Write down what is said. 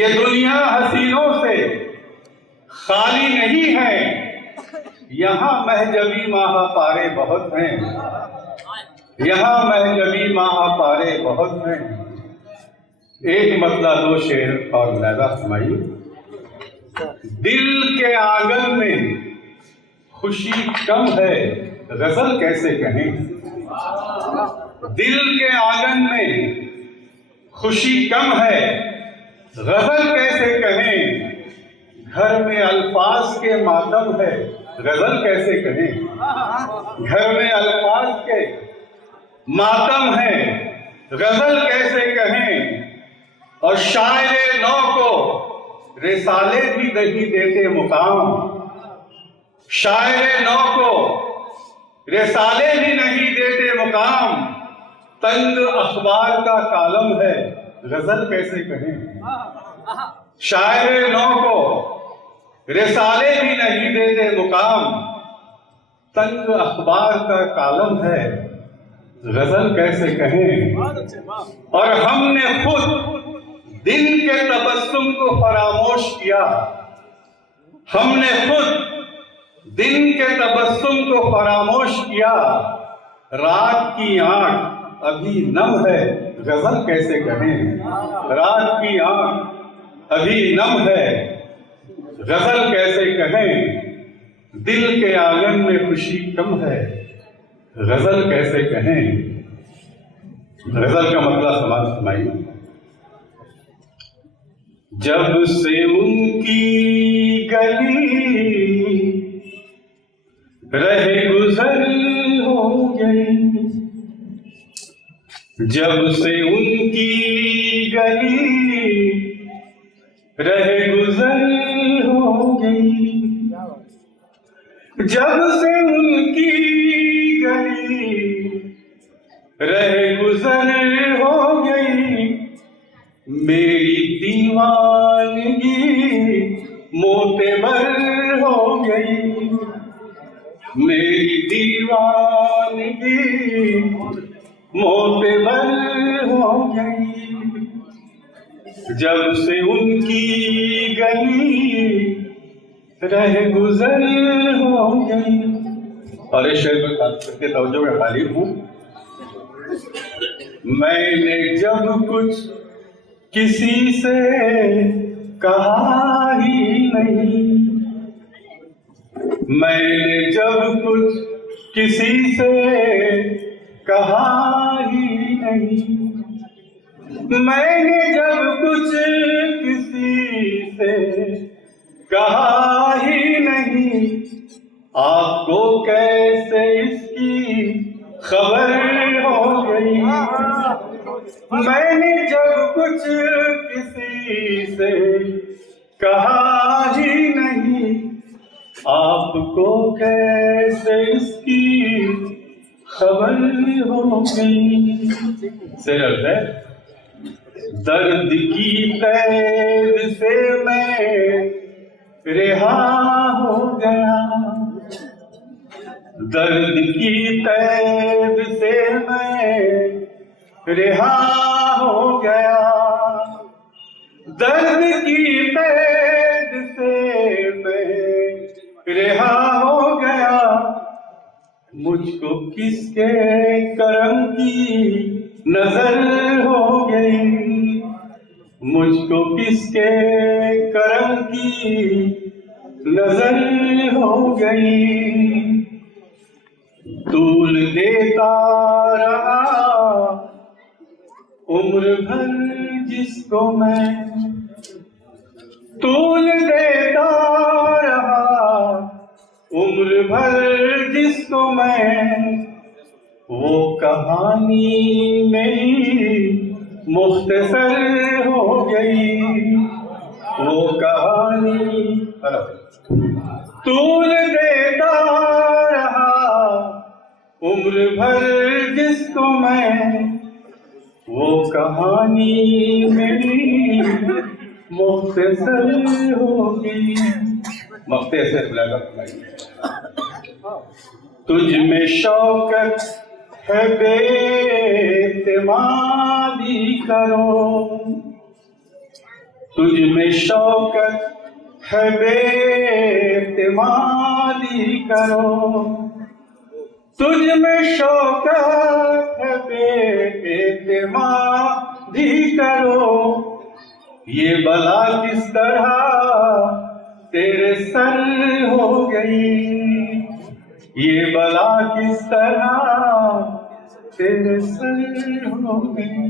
ये दुनिया हसीनों से खाली नहीं है, यहाँ महजबी महापारे बहुत हैं, यहाँ महजबी महापारे बहुत हैं। एक मतला दो शेर और मुलाजा फरमाइए। दिल के आंगन में खुशी कम है, गजल कैसे कहें। दिल के आंगन में खुशी कम है, गजल कैसे कहें। घर में अल्फाज के मातम है, गजल कैसे कहें। घर में अल्फाज के मातम है, गजल कैसे कहें। और शायरे नौ को रिसाले भी नहीं देते मुकाम। शायरे नौ को रिसाले भी नहीं देते मुकाम। तंग अखबार का कालम है, गजल कैसे कहें। शायरे नौ को रिसाले भी नहीं देते मुकाम। तंग अखबार का कालम है, गजल कैसे कहें। और हमने खुद दिन के तबस्सुम को फरामोश किया। हमने खुद दिन के तबस्सुम को फरामोश किया। रात की आंख अभी नम है, गजल कैसे कहें। रात की आंख अभी नम है, गजल कैसे कहें। दिल के आंगन में खुशी कम है, गजल कैसे कहें। गजल का मतलब समाज फरमाइए। जब से उनकी गली रहे गुजर हो गई। जब से उनकी गली रहे गुजर हो गई। जब से उनकी गली रहे गुजर हो गई। मेरी दीवानगी मोतेबर हो गई। मेरी दीवानगी मोतेबर हो गई। जब से उनकी गली रह गुजर हो गई। और इस शेर में करके तवज्जो में तारीफ हूं। मैंने जब कुछ किसी से कहा ही नहीं। मैंने जब कुछ किसी से कहा ही नहीं। मैंने जब कुछ किसी से कहा ही नहीं। आपको कैसे इसकी खबर हो गई। मैंने जब कुछ किसी से कहा ही नहीं। आपको कैसे इसकी खबर हो गई। सिर्फ है दर्द की कैद से मैं रिहा हो गया। दर्द की कैद से मैं रिहा हो गया। दर्द की कैद से मैं रिहा हो गया। मुझको किसके करम की नजर हो गई। मुझको किसके करम की नजर हो गई। तूल देता रहा उम्र भर जिसको मैं। तूल देता रहा उम्र भर जिसको मैं। वो कहानी मेरी मुख्तसर हो गई। वो कहानी तूल देता रहा उम्र भर जिसको मैं। वो कहानी मेरी मुख्तसर होगी। मुख्तसर तुझ में शौकत है बेइत्मादी करो। तुझ में शौकत है बेइत्मादी करो, तुझ में शौकत है बेइत्मादी करो। ये बला किस तरह तेरे सर हो गई, ये बला किस तरह तेरे सर हो गई।